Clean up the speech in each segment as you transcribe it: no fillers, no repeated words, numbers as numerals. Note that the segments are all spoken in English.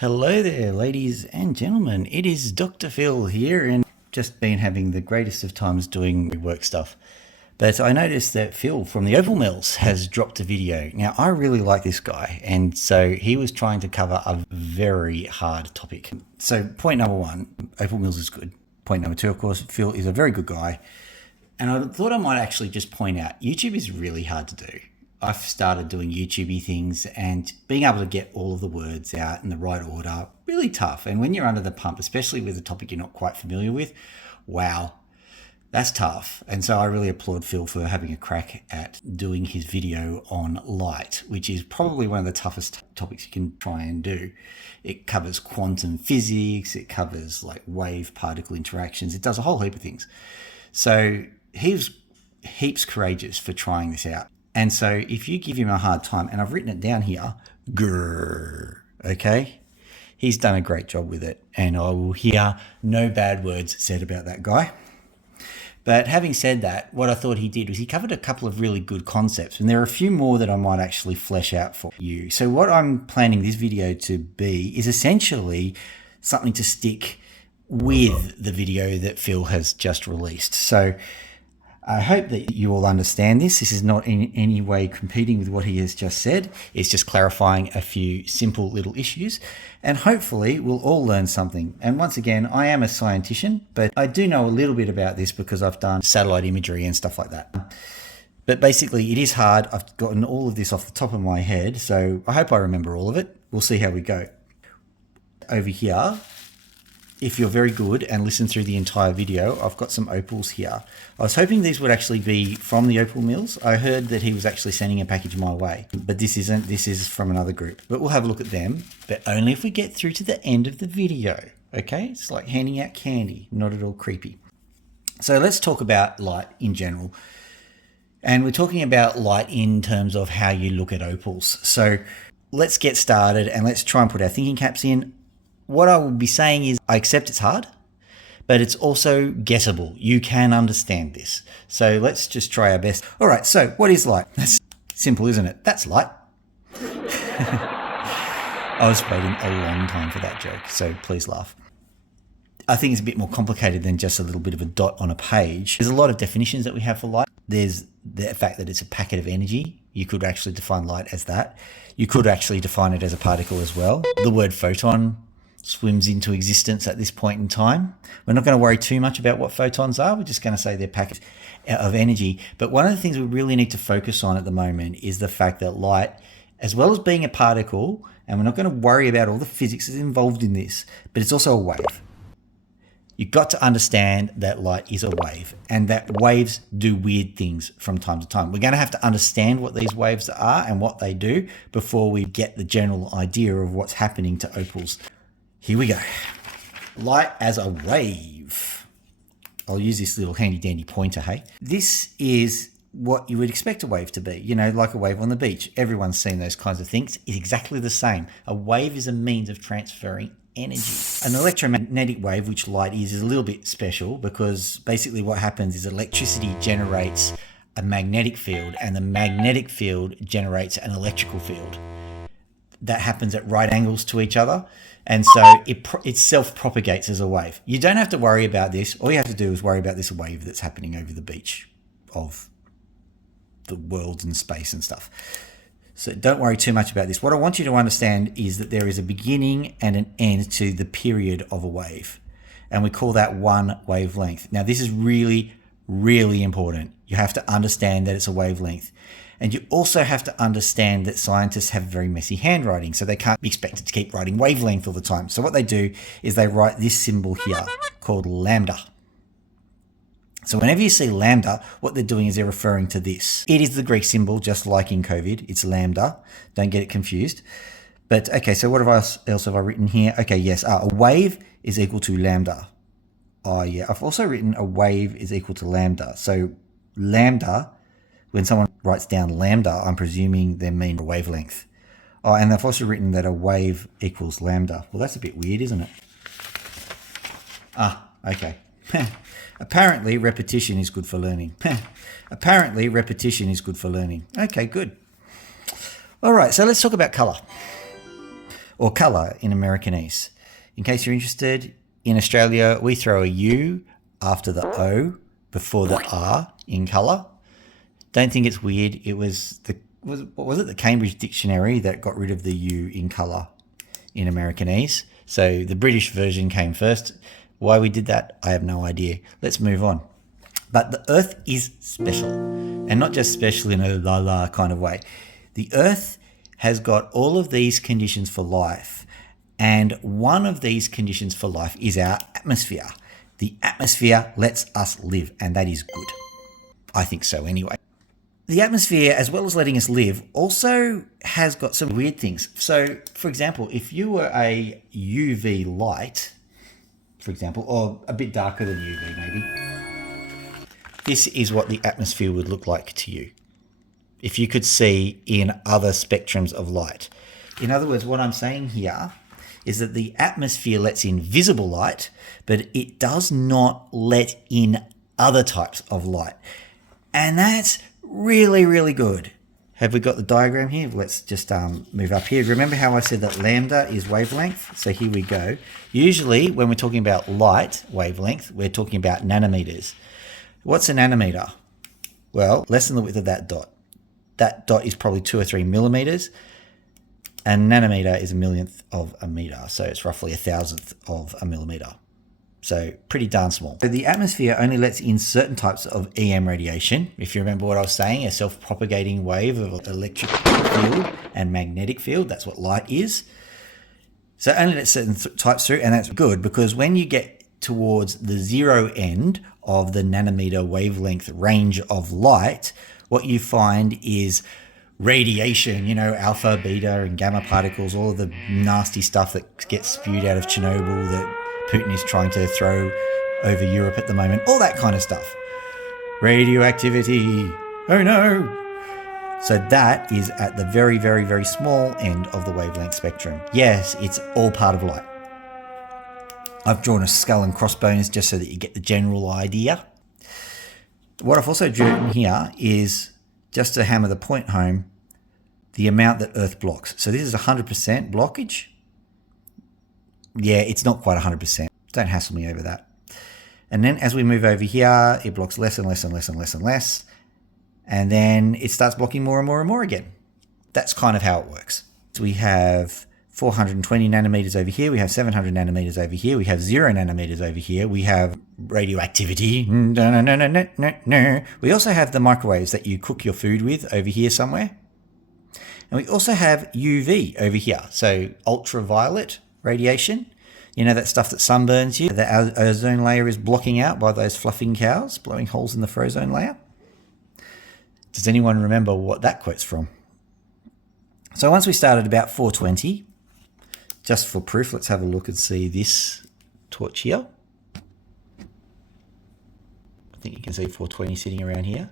Hello there, ladies and gentlemen. It is Dr. Phil here, and just been having the greatest of times doing work stuff. But I noticed that Phil from the Opal Mills has dropped a video. Now, I really like this guy, and so he was trying to cover a very hard topic. So, point number one, Opal Mills is good. Point number two, of course, Phil is a very good guy. And I thought I might actually just point out, YouTube is really hard to do. I've started doing YouTubey things, and being able to get all of the words out in the right order, really tough. And when you're under the pump, especially with a topic you're not quite familiar with, wow, that's tough. And so I really applaud Phil for having a crack at doing his video on light, which is probably one of the toughest topics you can try and do. It covers quantum physics, it covers like wave particle interactions, it does a whole heap of things. So he's heaps courageous for trying this out. And so if you give him a hard time, and I've written it down here, grrr, okay? He's done a great job with it, and I will hear no bad words said about that guy. But having said that, what I thought he did was he covered a couple of really good concepts, and there are a few more that I might actually flesh out for you. So what I'm planning this video to be is essentially something to stick with the video that Phil has just released. So I hope that you all understand this. This is not in any way competing with what he has just said. It's just clarifying a few simple little issues, and hopefully we'll all learn something. And once again, I am a scientician, but I do know a little bit about this because I've done satellite imagery and stuff like that. But basically it is hard. I've gotten all of this off the top of my head, so I hope I remember all of it. We'll see how we go. Over here, if you're very good and listen through the entire video, I've got some opals here. I was hoping these would actually be from the Opal Mills. I heard that he was actually sending a package my way, but this isn't. This is from another group. But we'll have a look at them, but only if we get through to the end of the video, okay? It's like handing out candy, not at all creepy. So let's talk about light in general. And we're talking about light in terms of how you look at opals. So let's get started and let's try and put our thinking caps in. What I will be saying is I accept it's hard, but it's also gettable. You can understand this. So let's just try our best. All right, so what is light? That's simple, isn't it? That's light. I was waiting a long time for that joke, so please laugh. I think it's a bit more complicated than just a little bit of a dot on a page. There's a lot of definitions that we have for light. There's the fact that it's a packet of energy. You could actually define light as that. You could actually define it as a particle as well. The word photon swims into existence at this point in time. We're not going to worry too much about what photons are. We're just going to say they're packets of energy. But one of the things we really need to focus on at the moment is the fact that light, as well as being a particle, and we're not going to worry about all the physics that's involved in this, but it's also a wave. You've got to understand that light is a wave, and that waves do weird things from time to time. We're going to have to understand what these waves are and what they do before we get the general idea of what's happening to opals. Here we go. Light as a wave. I'll use this little handy dandy pointer, hey? This is what you would expect a wave to be, you know, like a wave on the beach. Everyone's seen those kinds of things. It's exactly the same. A wave is a means of transferring energy. An electromagnetic wave, which light is a little bit special because basically what happens is electricity generates a magnetic field, and the magnetic field generates an electrical field. That happens at right angles to each other, and so it self-propagates as a wave. You don't have to worry about this. All you have to do is worry about this wave that's happening over the beach of the worlds and space and stuff. So don't worry too much about this. What I want you to understand is that there is a beginning and an end to the period of a wave, and we call that one wavelength. Now, this is really, really important. You have to understand that it's a wavelength. And you also have to understand that scientists have very messy handwriting, so they can't be expected to keep writing wavelength all the time. So what they do is they write this symbol here called lambda. So whenever you see lambda, what they're doing is they're referring to this. It is the Greek symbol, just like in COVID. It's lambda. Don't get it confused. But okay, so what else have I written here? Okay, yes, a wave is equal to lambda. Oh yeah, I've also written a wave is equal to lambda. So lambda, when someone writes down lambda, I'm presuming they mean a wavelength. Oh, and I've also written that a wave equals lambda. Well, that's a bit weird, isn't it? Ah, okay. Apparently, repetition is good for learning. Apparently, repetition is good for learning. Okay, good. All right, so let's talk about color. or colour in Americanese. In case you're interested, in Australia, we throw a U after the O before the R in colour. Don't think it's weird. It was the Cambridge Dictionary that got rid of the U in colour in Americanese. So the British version came first. Why we did that, I have no idea. Let's move on. But the Earth is special, and not just special in a la-la kind of way. The Earth has got all of these conditions for life, and one of these conditions for life is our atmosphere. The atmosphere lets us live, and that is good. I think so anyway. The atmosphere, as well as letting us live, also has got some weird things. So, for example, if you were a UV light, for example, or a bit darker than UV maybe, this is what the atmosphere would look like to you if you could see in other spectrums of light. In other words, what I'm saying here is that the atmosphere lets in visible light, but it does not let in other types of light. And that's really, really good. Have we got the diagram here? Let's just move up here. Remember how I said that lambda is wavelength? So here we go. Usually when we're talking about light wavelength, we're talking about nanometers. What's a nanometer? Well, less than the width of that dot. That dot is probably 2 or 3 millimeters. A nanometer is a millionth of a meter. So it's roughly 1,000th of a millimeter. So pretty darn small. So the atmosphere only lets in certain types of EM radiation. If you remember what I was saying, a self-propagating wave of electric field and magnetic field, that's what light is. So it only lets certain types through, and that's good because when you get towards the zero end of the nanometer wavelength range of light, what you find is radiation, alpha, beta, and gamma particles, all of the nasty stuff that gets spewed out of Chernobyl that Putin is trying to throw over Europe at the moment, all that kind of stuff. Radioactivity, oh no. So that is at the very, very, very small end of the wavelength spectrum. Yes, it's all part of light. I've drawn a skull and crossbones just so that you get the general idea. What I've also drawn here is, just to hammer the point home, the amount that Earth blocks. So this is 100% blockage. Yeah, it's not quite 100%. Don't hassle me over that. And then as we move over here, it blocks less and less and less and less and less. And then it starts blocking more and more and more again. That's kind of how it works. So we have 420 nanometers over here. We have 700 nanometers over here. We have 0 nanometers over here. We have radioactivity. We also have the microwaves that you cook your food with over here somewhere. And we also have UV over here. So ultraviolet radiation, that stuff that sunburns you, the ozone layer is blocking out by those fluffing cows blowing holes in the ozone layer. Does anyone remember what that quote's from? So once we started about 420, just for proof, let's have a look and see this torch here. I think you can see 420 sitting around here.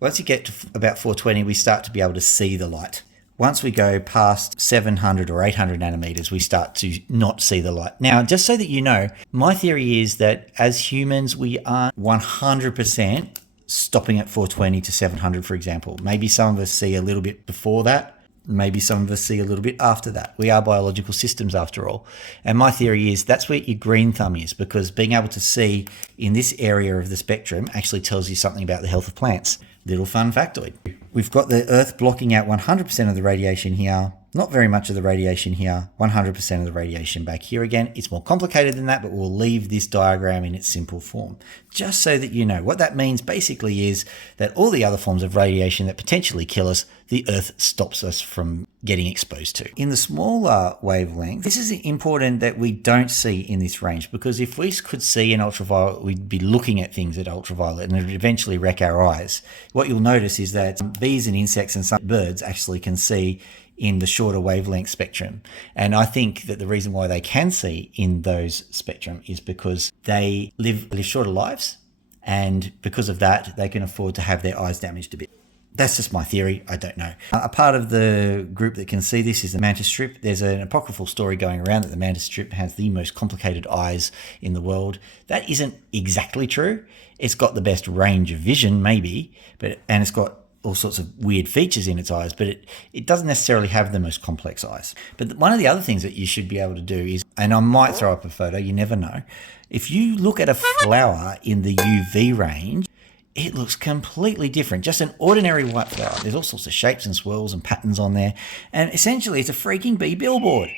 Once you get to about 420, we start to be able to see the light. Once we go past 700 or 800 nanometers, we start to not see the light. Now, just so that you know, my theory is that as humans, we aren't 100% stopping at 420 to 700, for example. Maybe some of us see a little bit before that. Maybe some of us see a little bit after that. We are biological systems after all. And my theory is that's where your green thumb is, because being able to see in this area of the spectrum actually tells you something about the health of plants. Little fun factoid. We've got the Earth blocking out 100% of the radiation here, not very much of the radiation here, 100% of the radiation back here again. It's more complicated than that, but we'll leave this diagram in its simple form. Just so that you know, what that means basically is that all the other forms of radiation that potentially kill us, the Earth stops us from getting exposed to. In the smaller wavelength, this is important that we don't see in this range, because if we could see in ultraviolet, we'd be looking at things at ultraviolet and it would eventually wreck our eyes. What you'll notice is that bees and insects and some birds actually can see in the shorter wavelength spectrum. And I think that the reason why they can see in those spectrum is because they live shorter lives, and because of that, they can afford to have their eyes damaged a bit. That's just my theory. I don't know. A part of the group that can see this is the mantis shrimp. There's an apocryphal story going around that the mantis shrimp has the most complicated eyes in the world. That isn't exactly true. It's got the best range of vision, maybe, and it's got all sorts of weird features in its eyes, but it doesn't necessarily have the most complex eyes. But one of the other things that you should be able to do is, and I might throw up a photo, you never know, if you look at a flower in the UV range, it looks completely different. Just an ordinary white flower. There's all sorts of shapes and swirls and patterns on there. And essentially it's a freaking bee billboard.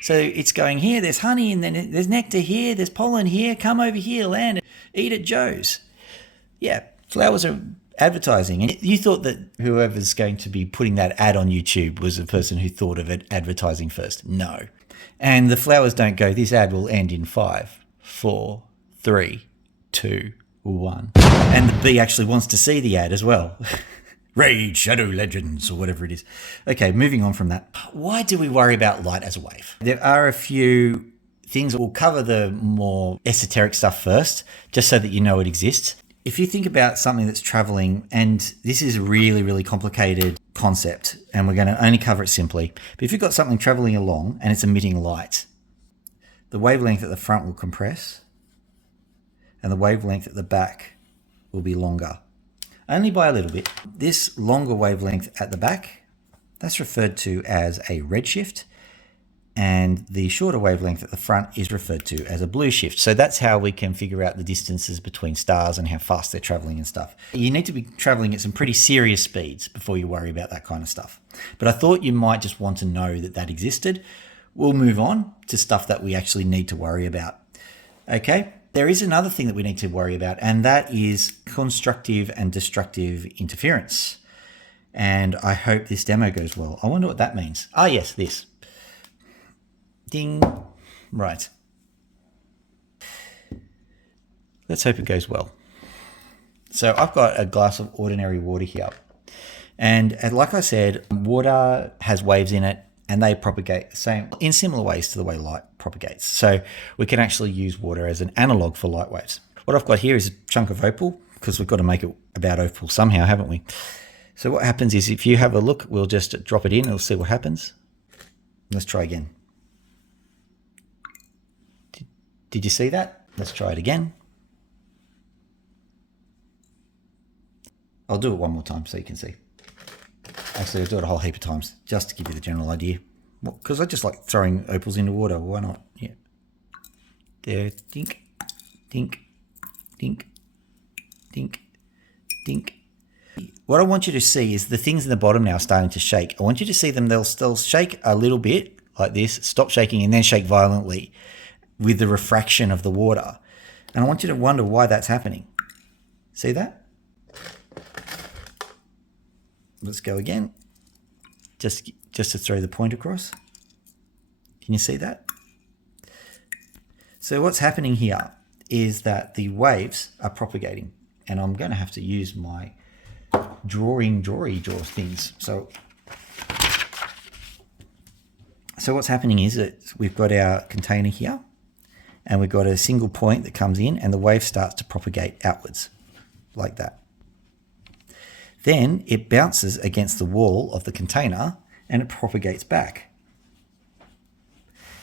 So it's going here, there's honey, and then there's nectar here, there's pollen here, come over here, land, eat at Joe's. Yeah, flowers are advertising. And you thought that whoever's going to be putting that ad on YouTube was the person who thought of it advertising first. No. And the flowers don't go, this ad will end in 5, 4, 3, 2, 1. And the bee actually wants to see the ad as well. Raid Shadow Legends or whatever it is. Okay, moving on from that. Why do we worry about light as a wave? There are a few things. We'll cover the more esoteric stuff first, just so that you know it exists. If you think about something that's traveling, and this is a really, really complicated concept, and we're going to only cover it simply. But if you've got something traveling along and it's emitting light, the wavelength at the front will compress and the wavelength at the back will be longer. Only by a little bit. This longer wavelength at the back, that's referred to as a redshift, and the shorter wavelength at the front is referred to as a blue shift. So that's how we can figure out the distances between stars and how fast they're traveling and stuff. You need to be traveling at some pretty serious speeds before you worry about that kind of stuff. But I thought you might just want to know that that existed. We'll move on to stuff that we actually need to worry about. Okay? There is another thing that we need to worry about, and that is constructive and destructive interference. And I hope this demo goes well. I wonder what that means. Ah, yes, this. Ding. Right. Let's hope it goes well. So I've got a glass of ordinary water here. And like I said, water has waves in it, and they propagate the same in similar ways to the way light propagates. So we can actually use water as an analog for light waves. What I've got here is a chunk of opal, because we've got to make it about opal somehow, haven't we? So what happens is, if you have a look, we'll just drop it in and we'll see what happens. Let's try again. Did you see that? Let's try it again. I'll do it one more time so you can see. Actually, I'll do it a whole heap of times just to give you the general idea. Because I just like throwing opals into water. Why not? Yeah. There. Dink, dink, dink, dink, dink. What I want you to see is the things in the bottom now are starting to shake. I want you to see them. They'll still shake a little bit like this, stop shaking, and then shake violently with the refraction of the water. And I want you to wonder why that's happening. See that? Let's go again. Just to throw the point across. Can you see that? So what's happening here is that the waves are propagating, and I'm going to have to use my draw things. So what's happening is that we've got our container here, and we've got a single point that comes in, and the wave starts to propagate outwards like that. Then it bounces against the wall of the container and it propagates back.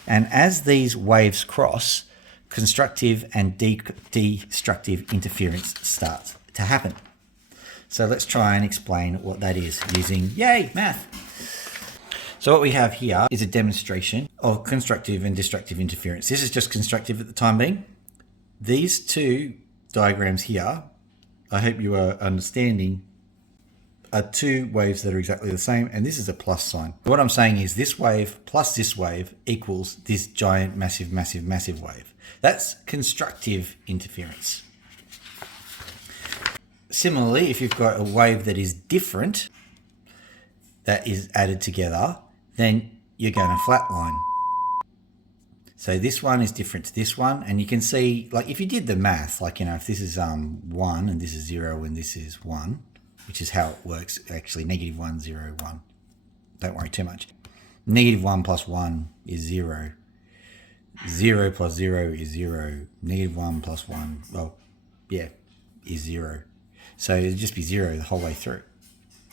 And as these waves cross, constructive and destructive interference starts to happen. So let's try and explain what that is using, yay, math. So what we have here is a demonstration of constructive and destructive interference. This is just constructive at the time being. These two diagrams here, I hope you are understanding, are two waves that are exactly the same, and this is a plus sign. What I'm saying is this wave plus this wave equals this giant, massive, massive, massive wave. That's constructive interference. Similarly, if you've got a wave that is different, that is added together, then you're going to flatline. So this one is different to this one, and you can see, like if you did the math, like, you know, if this is 1 and this is 0 and this is 1, which is how it works actually, -1, 0, 1. Don't worry too much. -1 plus 1 is 0. 0 plus 0 is 0. -1 plus 1, well, yeah, is 0. So it'd just be 0 the whole way through.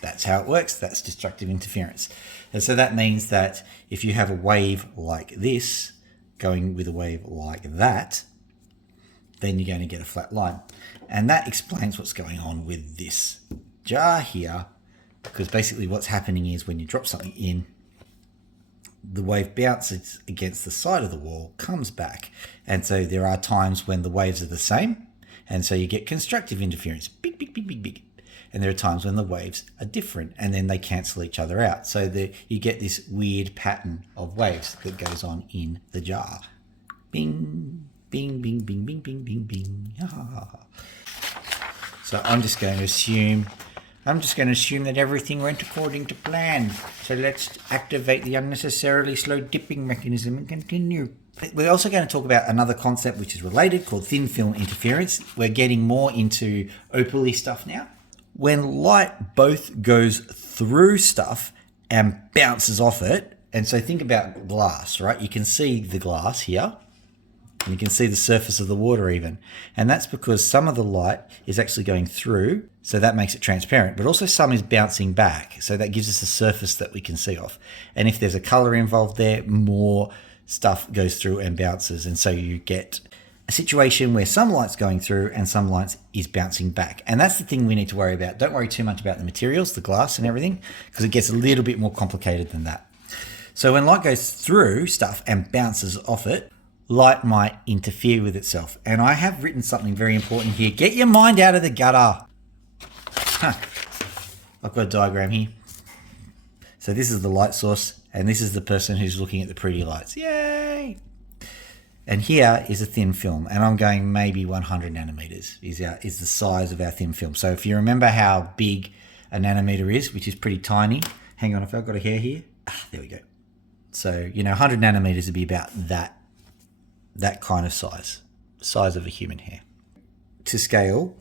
That's how it works. That's destructive interference. And so that means that if you have a wave like this going with a wave like that, then you're going to get a flat line. And that explains what's going on with this jar here because basically what's happening is when you drop something in, the wave bounces against the side of the wall, comes back. And so there are times when the waves are the same, and so you get constructive interference, big, big, big, big, big. And there are times when the waves are different, and then they cancel each other out. So you get this weird pattern of waves that goes on in the jar. Bing, bing, bing, bing, bing, bing, bing, bing. Ah. So I'm just going to assume that everything went according to plan. So let's activate the unnecessarily slow dipping mechanism and continue. We're also going to talk about another concept which is related called thin film interference. We're getting more into opaly stuff now. When light both goes through stuff and bounces off it, and so think about glass, right? You can see the glass here, and you can see the surface of the water even. And that's because some of the light is actually going through, so that makes it transparent, but also some is bouncing back. So that gives us a surface that we can see off. And if there's a color involved there, more stuff goes through and bounces. And so you get a situation where some light's going through and some light is bouncing back. And that's the thing we need to worry about. Don't worry too much about the materials, the glass and everything, because it gets a little bit more complicated than that. So when light goes through stuff and bounces off it, light might interfere with itself. And I have written something very important here. Get your mind out of the gutter. I've got a diagram here. So this is the light source, and this is the person who's looking at the pretty lights. Yay! And here is a thin film, and I'm going maybe 100 nanometers is the size of our thin film. So if you remember how big a nanometer is, which is pretty tiny. Hang on, if I've got a hair here. There we go. So, 100 nanometers would be about that kind of size of a human hair. To scale,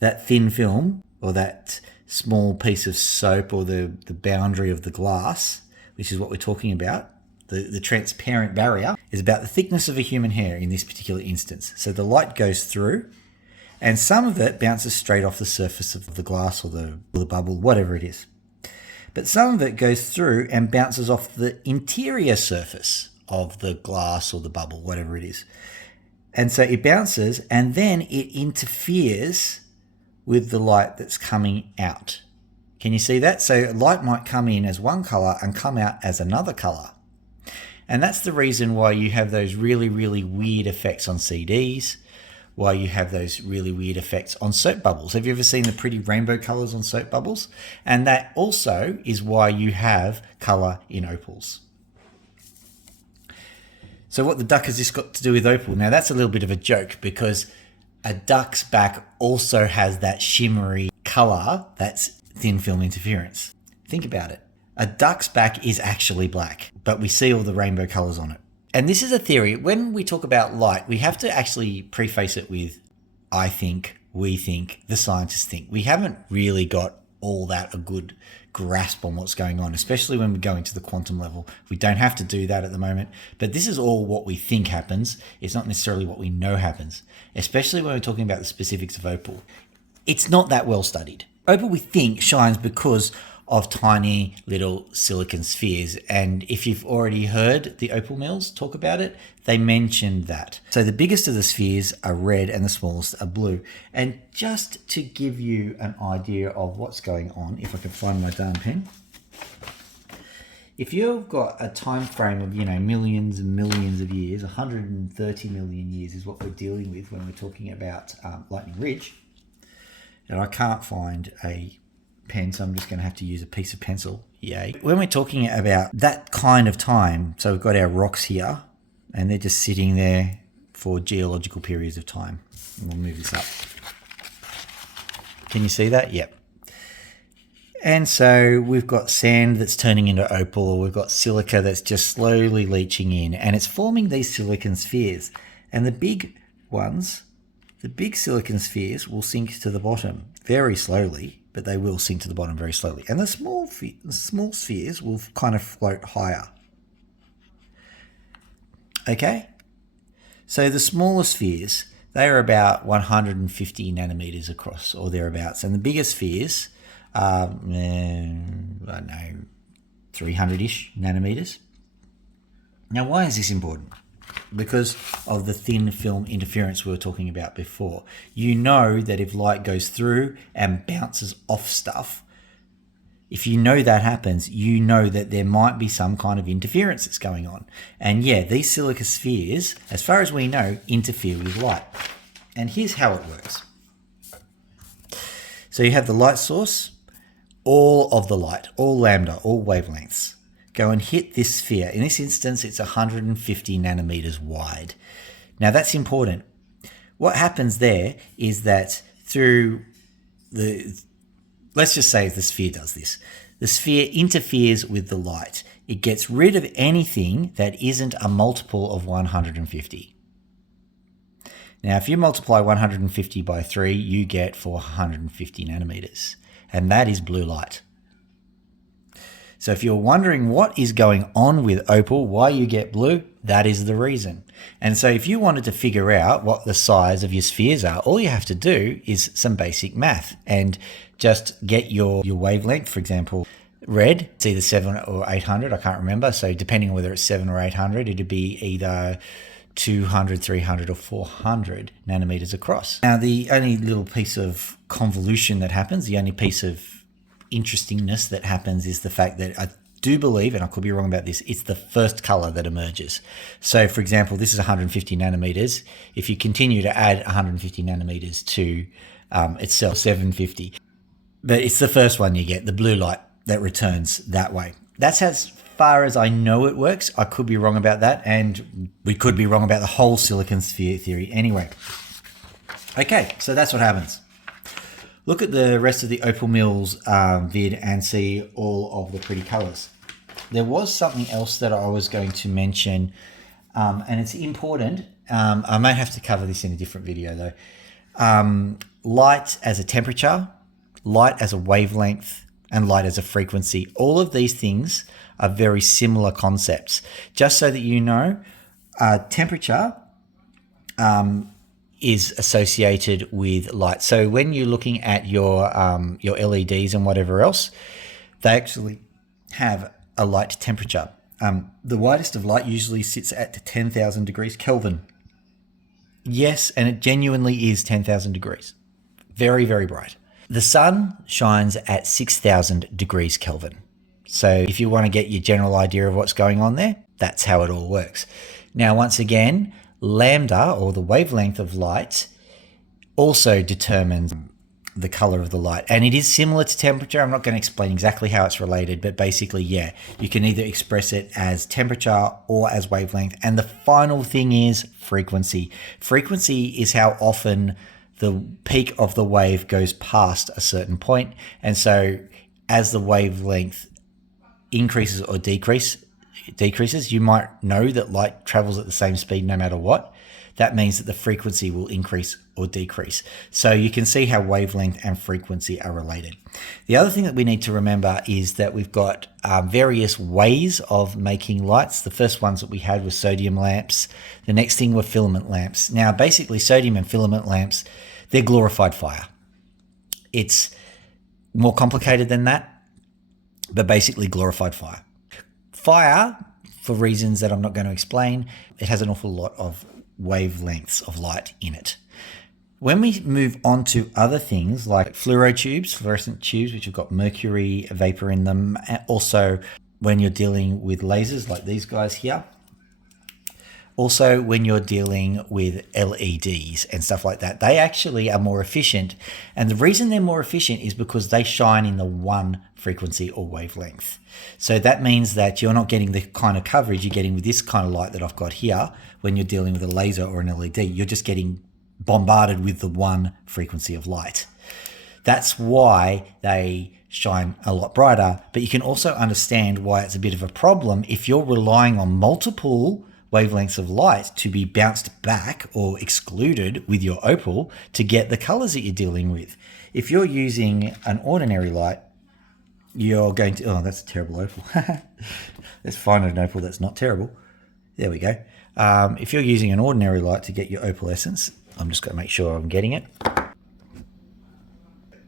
that thin film, or that small piece of soap, or the boundary of the glass, which is what we're talking about, the transparent barrier, is about the thickness of a human hair in this particular instance. So the light goes through, and some of it bounces straight off the surface of the glass or the bubble, whatever it is. But some of it goes through and bounces off the interior surface of the glass or the bubble, whatever it is. And so it bounces, and then it interferes with the light that's coming out. Can you see that? So light might come in as one color and come out as another color. And that's the reason why you have those really, really weird effects on CDs, why you have those really weird effects on soap bubbles. Have you ever seen the pretty rainbow colors on soap bubbles? And that also is why you have color in opals. So what the duck has this got to do with opal? Now that's a little bit of a joke, because a duck's back also has that shimmery color that's thin film interference. Think about it. A duck's back is actually black, but we see all the rainbow colors on it. And this is a theory. When we talk about light, we have to actually preface it with, I think, we think, the scientists think. We haven't really got all that a good grasp on what's going on, especially when we go into the quantum level. We don't have to do that at the moment, but this is all what we think happens. It's not necessarily what we know happens, especially when we're talking about the specifics of opal. It's not that well studied. Opal, we think, shines because of tiny little silicon spheres. And if you've already heard the opal mills talk about it, they mentioned that. So the biggest of the spheres are red and the smallest are blue. And just to give you an idea of what's going on, if I can find my darn pen, if you've got a time frame of, millions and millions of years, 130 million years is what we're dealing with when we're talking about Lightning Ridge. And I can't find a pen, so I'm just going to have to use a piece of pencil. Yay. When we're talking about that kind of time, so we've got our rocks here, and they're just sitting there for geological periods of time. And we'll move this up. Can you see that? Yep. And so we've got sand that's turning into opal, or we've got silica that's just slowly leaching in, and it's forming these silicon spheres. And the big ones, the big silicon spheres, will sink to the bottom very slowly, but they will sink to the bottom very slowly. And the small spheres will kind of float higher. Okay? So the smaller spheres, they are about 150 nanometers across, or thereabouts. And the bigger spheres are, 300-ish nanometers. Now, why is this important? Because of the thin film interference we were talking about before. You know that if light goes through and bounces off stuff, If you know that happens, you know that there might be some kind of interference that's going on. And yeah, these silica spheres, as far as we know, interfere with light. And here's how it works. So you have the light source, all of the light, all lambda, all wavelengths, go and hit this sphere. In this instance, it's 150 nanometers wide. Now that's important. What happens there is that through let's just say the sphere does this. The sphere interferes with the light. It gets rid of anything that isn't a multiple of 150. Now, if you multiply 150 by 3, you get 450 nanometers, and that is blue light. So if you're wondering what is going on with opal, why you get blue, that is the reason. And so if you wanted to figure out what the size of your spheres are, all you have to do is some basic math and just get your wavelength. For example, red, it's either 7 or 800, I can't remember. So depending on whether it's 7 or 800, it'd be either 200, 300 or 400 nanometers across. Now, the only little piece of convolution that happens, the only piece of interestingness that happens is the fact that I do believe, and I could be wrong about this, it's the first color that emerges. So for example, this is 150 nanometers. If you continue to add 150 nanometers to itself, 750, but it's the first one you get, the blue light that returns that way. That's as far as I know it works. I could be wrong about that, and we could be wrong about the whole silicon sphere theory anyway. Okay, so that's what happens. Look at the rest of the Opal Mills vid and see all of the pretty colors. There was something else that I was going to mention, and it's important. I may have to cover this in a different video though. Light as a temperature, light as a wavelength, and light as a frequency. All of these things are very similar concepts. Just so that you know, temperature is associated with light. So when you're looking at your LEDs and whatever else, they actually have a light temperature. The widest of light usually sits at 10,000 degrees Kelvin. Yes, and it genuinely is 10,000 degrees. Very, very bright. The sun shines at 6,000 degrees Kelvin. So if you want to get your general idea of what's going on there, that's how it all works. Now, once again, lambda, or the wavelength of light, also determines the color of the light. And it is similar to temperature. I'm not going to explain exactly how it's related, but basically, yeah, you can either express it as temperature or as wavelength. And the final thing is frequency. Frequency is how often the peak of the wave goes past a certain point. And so as the wavelength increases or decreases, you might know that light travels at the same speed no matter what. That means that the frequency will increase or decrease. So you can see how wavelength and frequency are related. The other thing that we need to remember is that we've got various ways of making lights. The first ones that we had were sodium lamps. The next thing were filament lamps. Now, basically, sodium and filament lamps, they're glorified fire. It's more complicated than that, but basically glorified fire. Fire, for reasons that I'm not going to explain, it has an awful lot of wavelengths of light in it. When we move on to other things like fluorescent tubes, which have got mercury vapor in them, and also when you're dealing with lasers like these guys here, also when you're dealing with LEDs and stuff like that, they actually are more efficient. And the reason they're more efficient is because they shine in the one frequency or wavelength. So that means that you're not getting the kind of coverage you're getting with this kind of light that I've got here when you're dealing with a laser or an LED. You're just getting bombarded with the one frequency of light. That's why they shine a lot brighter, but you can also understand why it's a bit of a problem if you're relying on multiple wavelengths of light to be bounced back or excluded with your opal to get the colors that you're dealing with. If you're using an ordinary light, you're going to, oh, that's a terrible opal. Let's find an opal that's not terrible. There we go. If you're using an ordinary light to get your opal essence, I'm just going to make sure I'm getting it.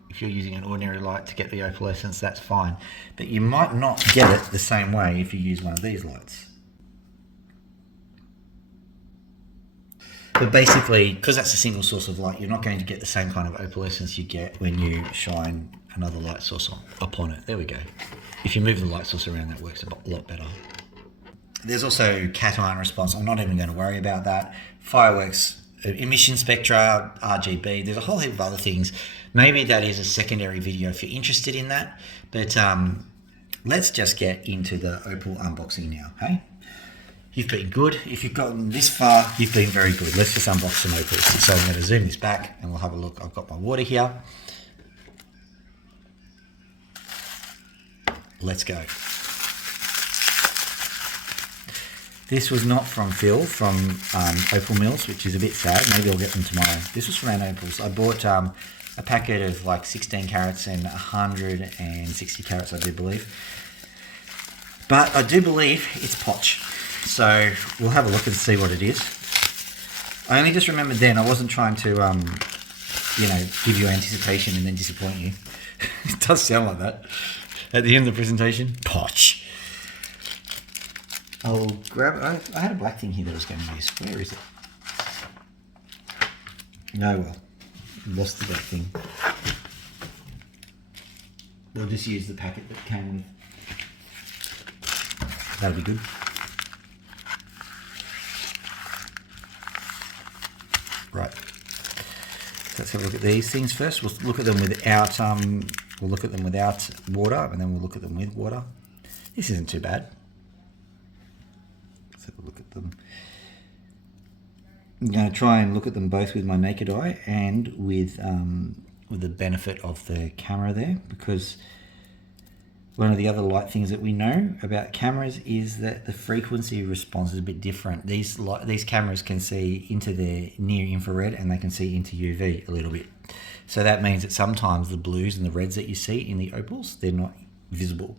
If you're using an ordinary light to get the opal essence, that's fine. But you might not get it the same way if you use one of these lights. But basically, because that's a single source of light, you're not going to get the same kind of opalescence you get when you shine another light source up on it. There we go. If you move the light source around, that works a lot better. There's also cation response. I'm not even going to worry about that. Fireworks, emission spectra, RGB. There's a whole heap of other things. Maybe that is a secondary video if you're interested in that. But let's just get into the opal unboxing now, hey? You've been good. If you've gotten this far, you've been very good. Let's just unbox some opals. So I'm going to zoom this back and we'll have a look. I've got my water here. Let's go. This was not from Phil, from Opal Mills, which is a bit sad. Maybe I'll get them tomorrow. This was from Opals. I bought a packet of like 16 carats and 160 carats, I do believe. But I do believe it's potch. So we'll have a look and see what it is. I only just remembered then I wasn't trying to, give you anticipation and then disappoint you. It does sound like that. At the end of the presentation, potch. I'll grab. I had a black thing here that I was going to use. Where is it? No, well, lost the black thing. We'll just use the packet that came with. That'll be good. Right. So let's have a look at these things first. We'll look at them without. We'll look at them without water, and then we'll look at them with water. This isn't too bad. Let's have a look at them. I'm going to try and look at them both with my naked eye and with the benefit of the camera there, because one of the other light things that we know about cameras is that the frequency response is a bit different. These cameras can see into their near infrared and they can see into UV a little bit. So that means that sometimes the blues and the reds that you see in the opals, they're not visible.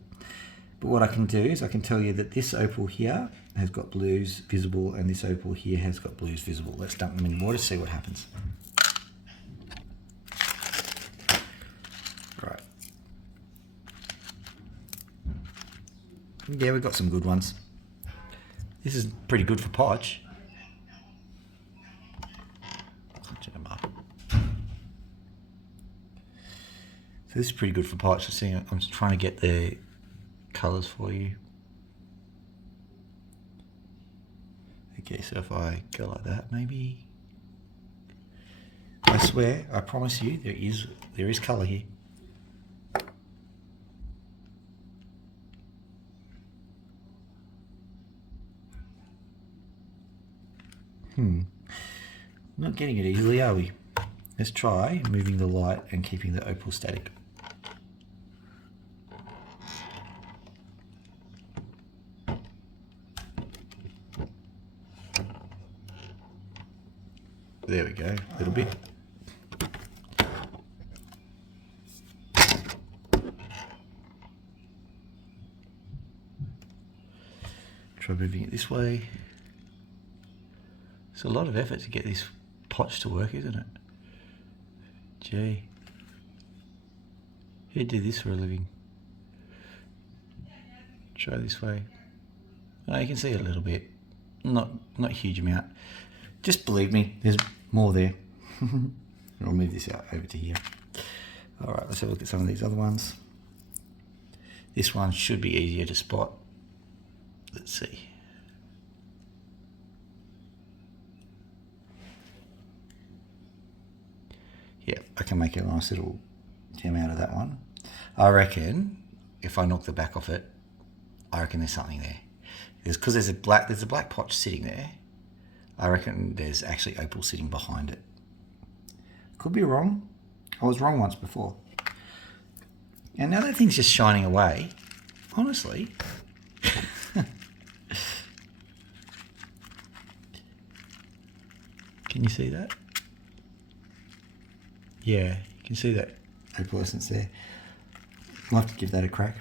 But what I can do is I can tell you that this opal here has got blues visible and this opal here has got blues visible. Let's dump them in water to see what happens. Right. Yeah, we've got some good ones. This is pretty good for potch. So this is pretty good for potch. I'm just trying to get the colours for you. Okay, so if I go like that, maybe. I swear, I promise you, there is colour here. Not getting it easily, are we? Let's try moving the light and keeping the opal static. There we go, a little bit. Try moving it this way. It's a lot of effort to get this potch to work, isn't it? Gee. Who'd do this for a living? Try this way. Oh, you can see a little bit. Not a huge amount. Just believe me, there's more there. I'll move this out over to here. All right, let's have a look at some of these other ones. This one should be easier to spot. Let's see. Yeah, I can make a nice little gem out of that one. I reckon if I knock the back off it, I reckon there's something there. Because there's a black potch sitting there. I reckon there's actually opal sitting behind it. Could be wrong. I was wrong once before. And now that thing's just shining away, honestly. Can you see that? Yeah, you can see that opalescence there. I'll have to give that a crack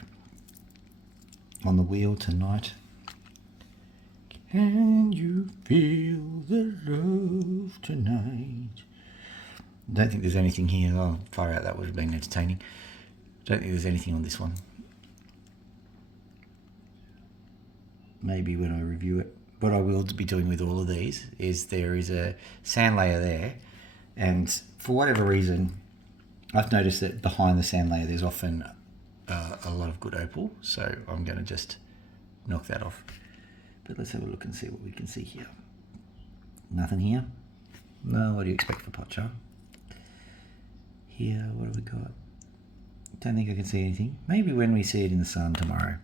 on the wheel tonight. Can you feel the love tonight? Don't think there's anything here. Oh, far out, that would have been entertaining. Don't think there's anything on this one. Maybe when I review it. What I will be doing with all of these is there is a sand layer there, and for whatever reason, I've noticed that behind the sand layer there's often a lot of good opal, so I'm going to just knock that off. But let's have a look and see what we can see here. Nothing here. No, what do you expect for pot char? Here, what have we got? Don't think I can see anything. Maybe when we see it in the sun tomorrow.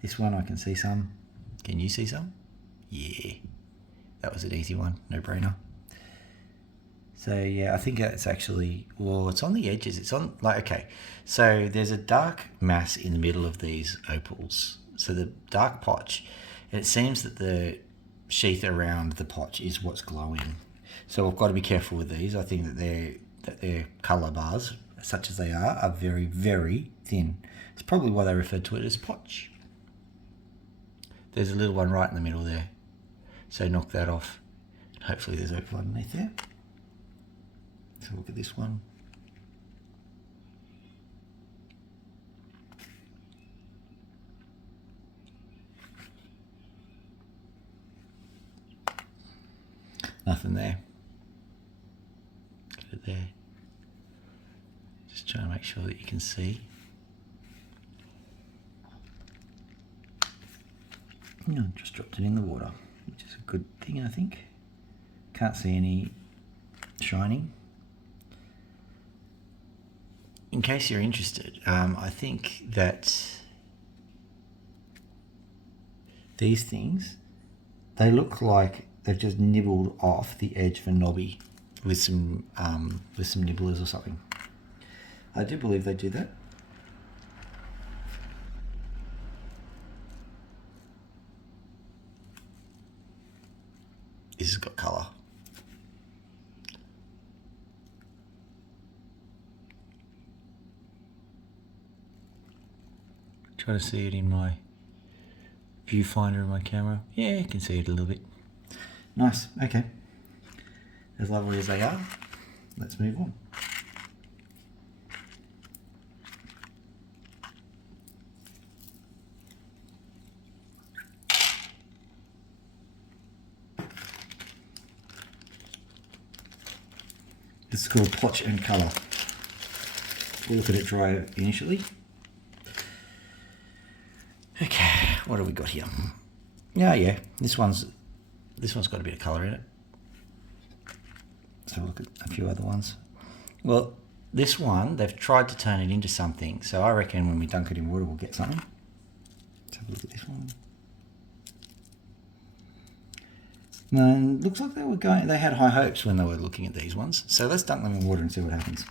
This one I can see some. Can you see some? Yeah. That was an easy one, no brainer. So yeah, I think it's actually, well, it's on the edges. It's on, like, okay. So there's a dark mass in the middle of these opals. So the dark potch, and it seems that the sheath around the potch is what's glowing. So I've got to be careful with these. I think that their colour bars, such as they are very, very thin. It's probably why they referred to it as potch. There's a little one right in the middle there. So knock that off. Hopefully there's opal underneath there. So look at this one. Nothing there. Get it there. Just trying to make sure that you can see. No, just dropped it in the water, which is a good thing, I think. Can't see any shining. In case you're interested, I think that these things, they look like they've just nibbled off the edge of a knobby with some nibblers or something. I do believe they do that. This has got colour. Try to see it in my viewfinder of my camera. Yeah, you can see it a little bit. Nice, okay. As lovely as they are, let's move on. This is called Potch and Colour. We'll look at it dry initially. Okay, what have we got here? Yeah, this one's got a bit of colour in it. So look at a few other ones. Well, this one, they've tried to turn it into something, so I reckon when we dunk it in water we'll get something. Let's have a look at this one. And looks like they had high hopes when they were looking at these ones. So let's dunk them in water and see what happens.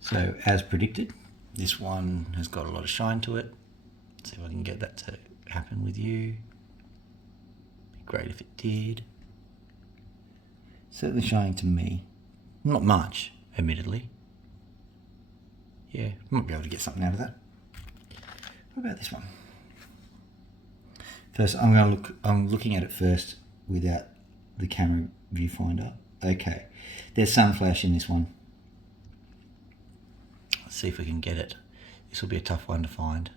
So as predicted, this one has got a lot of shine to it. Let's see if I can get that to happen with you. Be great if it did. Certainly shining to me. Not much, admittedly. Yeah, might be able to get something out of that. What about this one? First, I'm looking at it first without the camera viewfinder. Okay, there's sun flash in this one. Let's see if we can get it. This will be a tough one to find.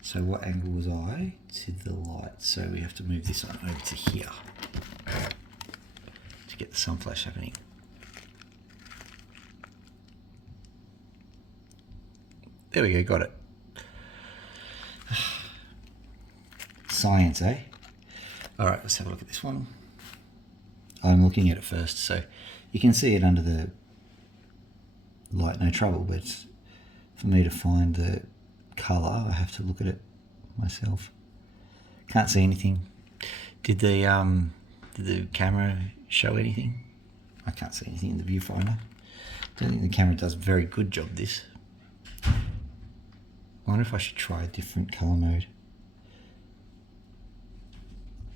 So what angle was I to the light? So we have to move this one over to here to get the sun flash happening. There we go, got it. Science, eh? All right, let's have a look at this one. I'm looking at it first, so you can see it under the light, no trouble, but for me to find the colour, I have to look at it myself. Can't see anything. Did the camera show anything? I can't see anything in the viewfinder. Don't think the camera does a very good job this. I wonder if I should try a different colour mode.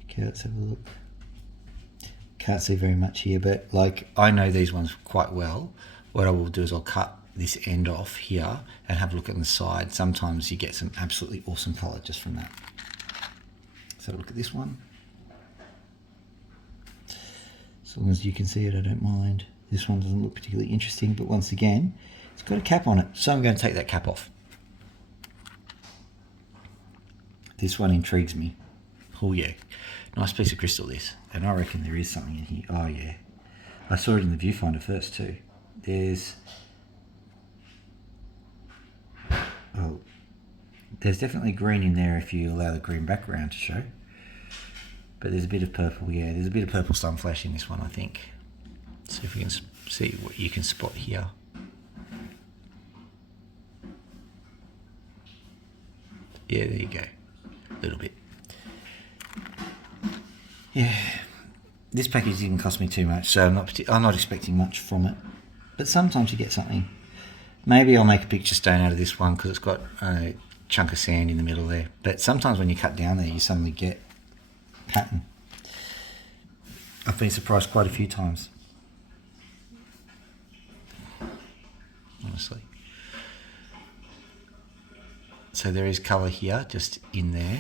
Okay, let's have a look. Can't see very much here, but like I know these ones quite well. What I will do is I'll cut this end off here and have a look on the side. Sometimes you get some absolutely awesome colour just from that. Let's have a look at this one. As long as you can see it, I don't mind. This one doesn't look particularly interesting, but once again, it's got a cap on it, so I'm going to take that cap off. This one intrigues me. Oh yeah, nice piece of crystal this. And I reckon there is something in here. Oh yeah. I saw it in the viewfinder first too. There's definitely green in there if you allow the green background to show. But there's a bit of purple, yeah. There's a bit of purple sun flash in this one, I think. See if we can see what you can spot here. Yeah, there you go. A little bit. Yeah. This package didn't cost me too much, so I'm not expecting much from it. But sometimes you get something. Maybe I'll make a picture stone out of this one because it's got a chunk of sand in the middle there. But sometimes when you cut down there, you suddenly get pattern. I've been surprised quite a few times. Honestly. So there is colour here, just in there.